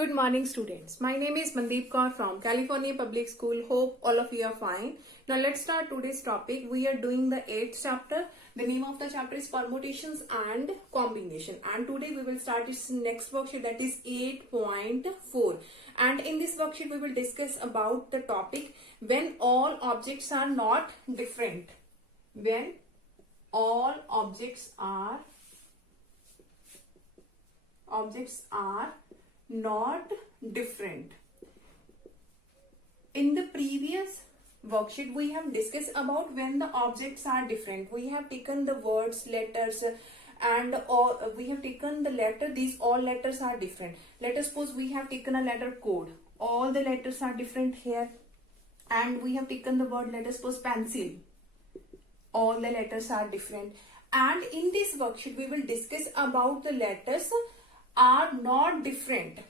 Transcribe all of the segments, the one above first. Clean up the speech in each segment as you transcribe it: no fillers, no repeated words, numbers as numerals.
Good morning, students. My name is Mandeep Kaur from California Public School. Hope all of you are fine. Now let's start today's topic. We are doing the 8th chapter. The name of the chapter is Permutations and Combination. And today we will start its next worksheet, that is 8.4. And in this worksheet we will discuss about the topic when all objects are not different. When all objects are not different. In the previous worksheet we have discussed about when the objects are different. We have taken the words, letters, and we have taken the letter. These all letters are different. Let us suppose we have taken a letter code. All the letters are different here. And we have taken the word, let us suppose, pencil. All the letters are different. And in this worksheet we will discuss about the letters are not different.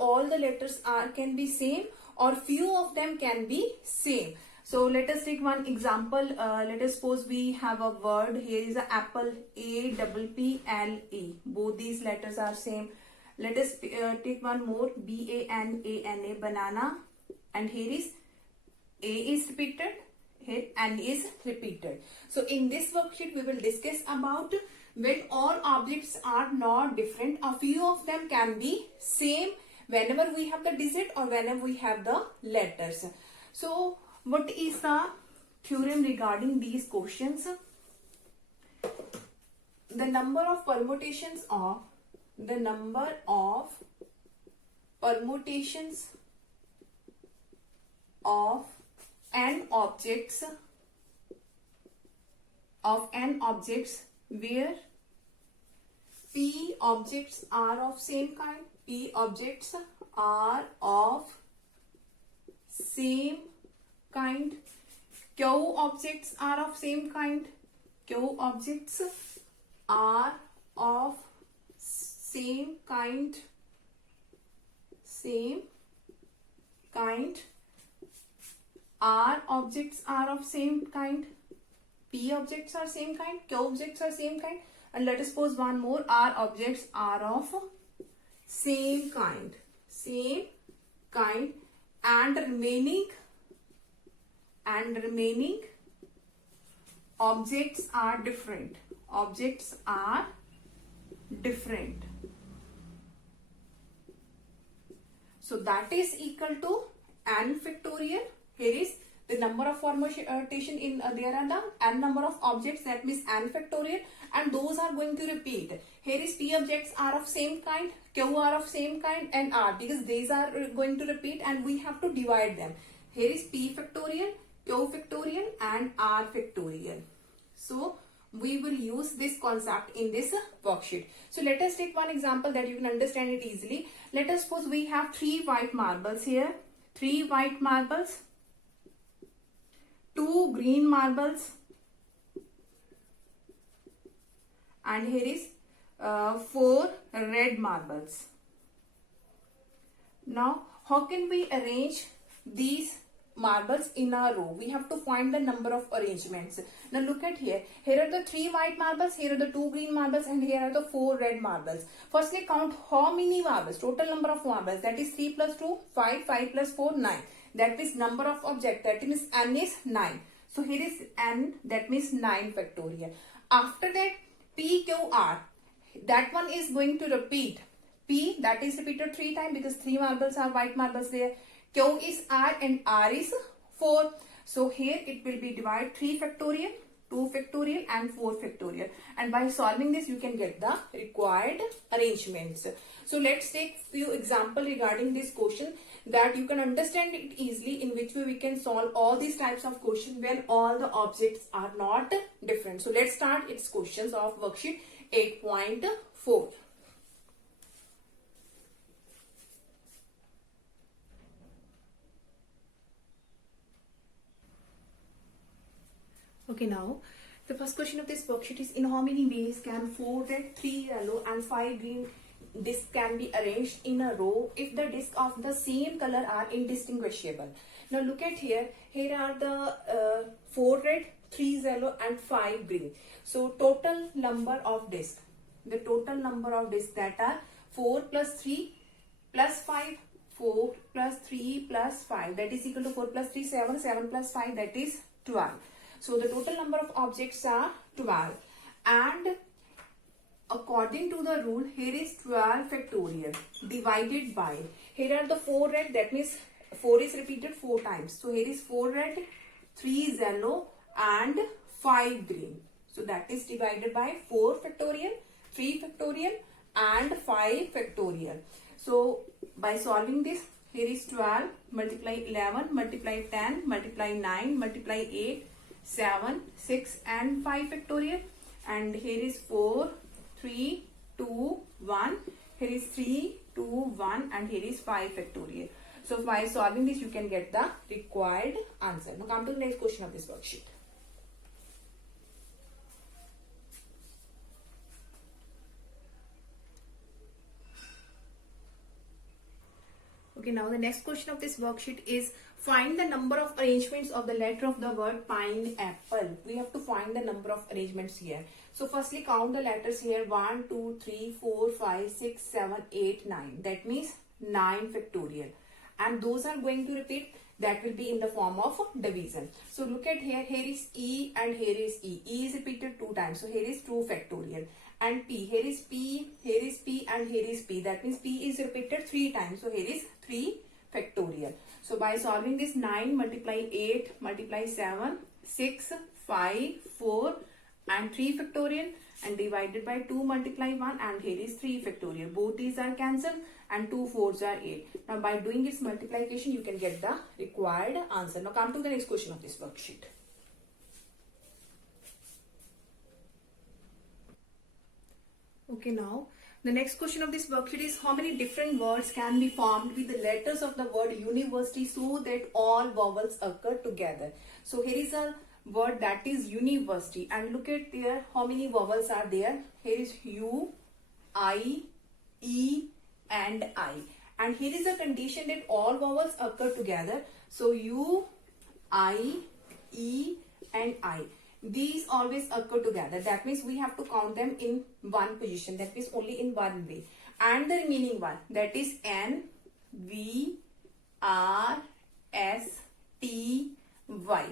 All the letters can be same, or few of them can be same. So let us take one example. Let us suppose we have a word. Here is an apple, A-P-P-L-E. Both these letters are same. Let us take one more, B-A-N-A-N-A, banana. And here is A is repeated, here N is repeated. So in this worksheet we will discuss about when all objects are not different. A few of them can be same whenever we have the digit or whenever we have the letters. So what is the theorem regarding these questions? The number of permutations of n objects where P objects are of same kind, P objects are of same kind, Q objects are of same kind, Q objects are of same kind, R objects are of same kind, P objects are same kind, Q objects are same kind, and let us suppose one more, R objects are of same kind, and remaining objects are different. So that is equal to n factorial. Here is the number of permutation in there are the n number of objects, that means n factorial, and those are going to repeat. Here is P objects are of same kind, Q are of same kind, and R, because these are going to repeat and we have to divide them. Here is P factorial, Q factorial, and R factorial. So we will use this concept in this worksheet. So let us take one example that you can understand it easily. Let us suppose we have 3 white marbles here, 3 white marbles, 2 green marbles, and here is 4 red marbles. Now how can we arrange these marbles in a row? We have to find the number of arrangements. Now look at here. Here are the 3 white marbles, here are the 2 green marbles, and here are the 4 red marbles. Firstly count how many marbles, total number of marbles, that is 3 plus 2, 5, 5 plus 4, 9. That is number of object, that means n is 9. So here is n, that means 9 factorial. After that, P, Q, R, that one is going to repeat. P, that is repeated 3 times because 3 marbles are white marbles there. Q is R and R is 4. So here it will be divided 3 factorial, 2 factorial, and 4 factorial. And by solving this you can get the required arrangements. So let's take few examples regarding this question that you can understand it easily, in which way we can solve all these types of questions when all the objects are not different. So let's start its questions of worksheet 8.4. Okay, now the first question of this worksheet is, in how many ways can 4 red, 3 yellow, and 5 green discs can be arranged in a row if the discs of the same color are indistinguishable? Now look at here. Here are the 4 red, 3 yellow, and 5 green. So total number of discs. The total number of discs that are 4 plus 3 plus 5, 4 plus 3 plus 5, that is equal to 4 plus 3, 7, 7 plus 5, that is 12. So the total number of objects are 12. And according to the rule, here is 12 factorial divided by, here are the 4 red, that means 4 is repeated 4 times. So here is 4 red, 3 yellow and 5 green. So that is divided by 4 factorial, 3 factorial and 5 factorial. So by solving this, here is 12 multiply 11 multiply 10 multiply 9 multiply 8, 7, 6 and 5 factorial. And here is 4, 3, 2, 1. Here is 3, 2, 1 and here is 5 factorial. So by solving this, you can get the required answer. Now come to the next question of this worksheet. Okay, now the next question of this worksheet is find the number of arrangements of the letter of the word pineapple. We have to find the number of arrangements here. So firstly count the letters here, 1, 2, 3, 4, 5, 6, 7, 8, 9. That means 9 factorial. And those are going to repeat, that will be in the form of division. So look at here, here is E and here is E. E is repeated 2 times. So here is 2 factorial. And P, here is P and here is P. That means P is repeated 3 times. So here is 3 factorial. So by solving this, 9 multiply 8 multiply 7, 6, 5, 4 and 3 factorial and divided by 2 multiply 1 and here is 3 factorial. Both these are cancelled and 2 4s are 8. Now by doing its multiplication, you can get the required answer. Now come to the next question of this worksheet. Okay, now the next question of this worksheet is how many different words can be formed with the letters of the word university so that all vowels occur together. So here is a word that is university and look at there how many vowels are there. Here is U, I, E and I. And here is a condition that all vowels occur together. So U, I, E and I. These always occur together. That means we have to count them in one position. That means only in one way. And the remaining one, that is N, V, R, S, T, Y.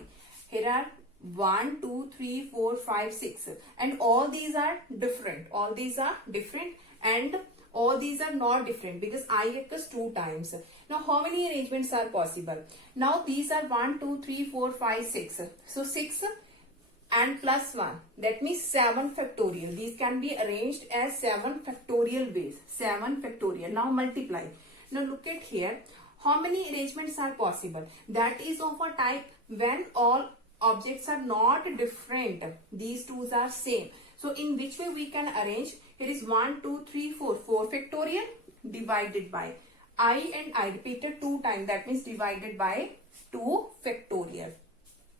Here are 1, 2, 3, 4, 5, 6. And all these are different. All these are different and all these are not different because I occurs 2 times. Now how many arrangements are possible? Now these are 1, 2, 3, 4, 5, 6. So 6 and plus 1, that means 7 factorial. These can be arranged as 7 factorial ways. 7 factorial. Now multiply. Now look at here. How many arrangements are possible? That is of a type when all objects are not different. These twos are same. So in which way we can arrange? Here is 1, 2, 3, 4. 4 factorial divided by I and I repeated 2 times. That means divided by 2 factorial.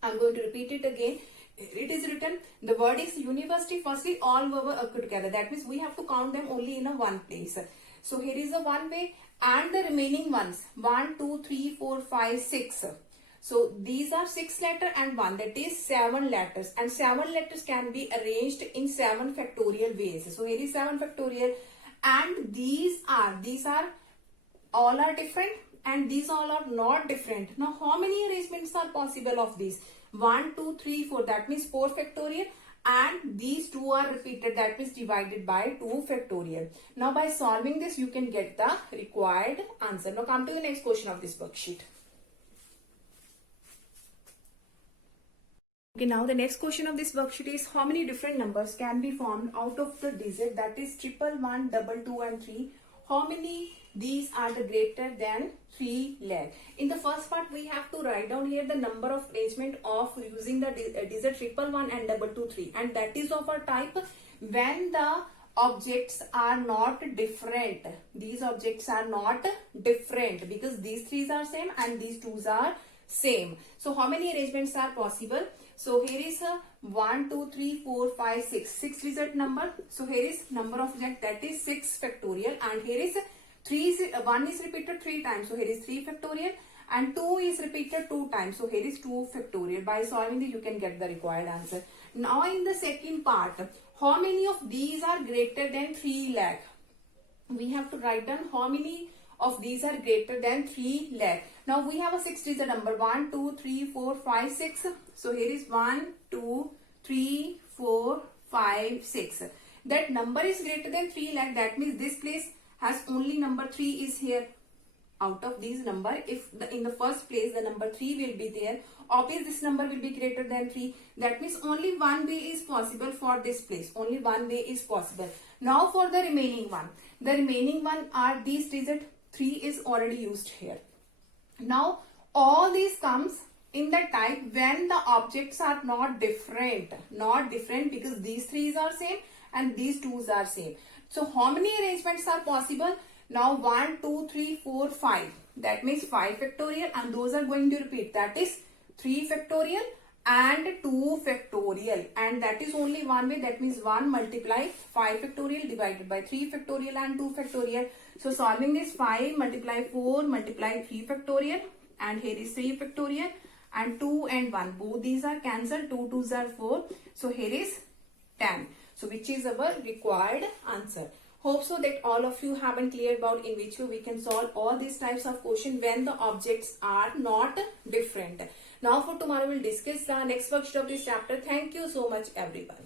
I'm going to repeat it again. It is written, the word is university. Firstly, all vowels occur together. That means we have to count them only in a one place. So here is a one way and the remaining ones 1, 2, 3, 4, 5, 6. So these are 6 letters and 1, that is 7 letters. And 7 letters can be arranged in 7 factorial ways. So here is 7 factorial and these are all are different and these all are not different. Now how many arrangements are possible of these? 1, 2, 3, 4, that means 4 factorial and these two are repeated, that means divided by 2 factorial. Now by solving this, you can get the required answer. Now come to the next question of this worksheet. Okay, now the next question of this worksheet is how many different numbers can be formed out of the digit, that is 111, 122 and 3. How many these are the greater than 3 lakh? In the first part, we have to write down here the number of arrangement of using the digit 111 and 223, and that is of a type when the objects are not different. These objects are not different because these 3s are same and these 2s are same. So how many arrangements are possible? So here is a 1, 2, 3, 4, 5, 6. 6 digit number. So here is number of digit, that is 6 factorial, and here is 1 is repeated 3 times. So here is 3 factorial and 2 is repeated 2 times. So here is 2 factorial. By solving this, you can get the required answer. Now in the second part, how many of these are greater than 3 lakh? We have to write down how many of these are greater than 3 lakh. Now we have a 6-digit number 1, 2, 3, 4, 5, 6. So here is 1, 2, 3, 4, 5, 6. That number is greater than 3 lakh. That means this place has only number 3 is here. Out of these number, if in the first place the number 3 will be there, obviously this number will be greater than 3. That means only one way is possible for this place. Only one way is possible. Now for the remaining one. The remaining one are these digits. 3 is already used here. Now all these comes in the type when the objects are not different. Not different because these 3's are same and these 2's are same. So how many arrangements are possible? Now 1, 2, 3, 4, 5. That means 5 factorial and those are going to repeat. That is 3 factorial and 2 factorial. And that is only one way. That means 1 multiply 5 factorial divided by 3 factorial and 2 factorial. So solving this 5 multiply 4 multiply 3 factorial. And here is 3 factorial and 2 and 1. Both these are cancelled. 2 2's are 4. So here is 10. So which is our required answer. Hope so that all of you have been clear about in which way we can solve all these types of question when the objects are not different. Now for tomorrow we'll discuss the next worksheet of this chapter. Thank you so much everybody.